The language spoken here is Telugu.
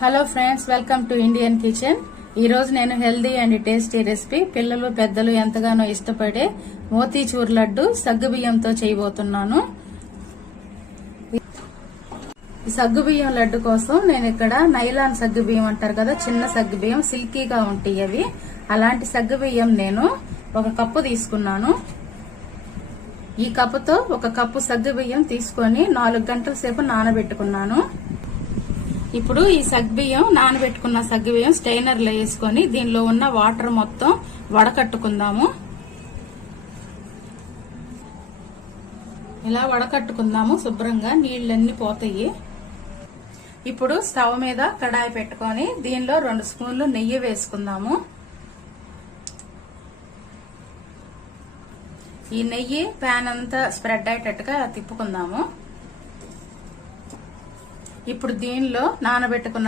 Hello friends, welcome to Indian kitchen. ఈ రోజు నేను హెల్దీ అండ్ టేస్టీ రెసిపీ, పిల్లలు పెద్దలు ఎంతగానో ఇష్టపడే మోతీచూర్ లడ్డు సగ్గుబియ్యంతో చేయబోతున్నాను. ఈ సగ్గుబియ్యం లడ్డు కోసం నేను ఇక్కడ నైలాన్ సగ్గుబియ్యం అంటారు కదా, చిన్న సగ్గుబియ్యం, సిల్కీగా ఉంటాయి అవి. అలాంటి సగ్గుబియ్యం నేను 1 కప్పు తీసుకున్నాను. ఈ కప్పుతో 1 కప్పు సగ్గుబియ్యం తీసుకొని 4 గంటల సేపు నానబెట్టుకున్నాను. ఇప్పుడు ఈ సగ్గుబియ్యం, నానబెట్టుకున్న సగ్గుబియ్యం స్టైనర్లో వేసుకొని దీనిలో ఉన్న వాటర్ మొత్తం వడకట్టుకుందాము. ఇలా వడకట్టుకుందాము శుభ్రంగా, నీళ్ళన్నీ పోతాయి. ఇప్పుడు స్టవ్ మీద కడాయి పెట్టుకొని దీనిలో 2 స్పూన్లు నెయ్యి వేసుకుందాము. ఈ నెయ్యి ప్యాన్ అంతా స్ప్రెడ్ అయ్యేటట్టుగా తిప్పుకుందాము. ఇప్పుడు దీనిలో నానబెట్టుకున్న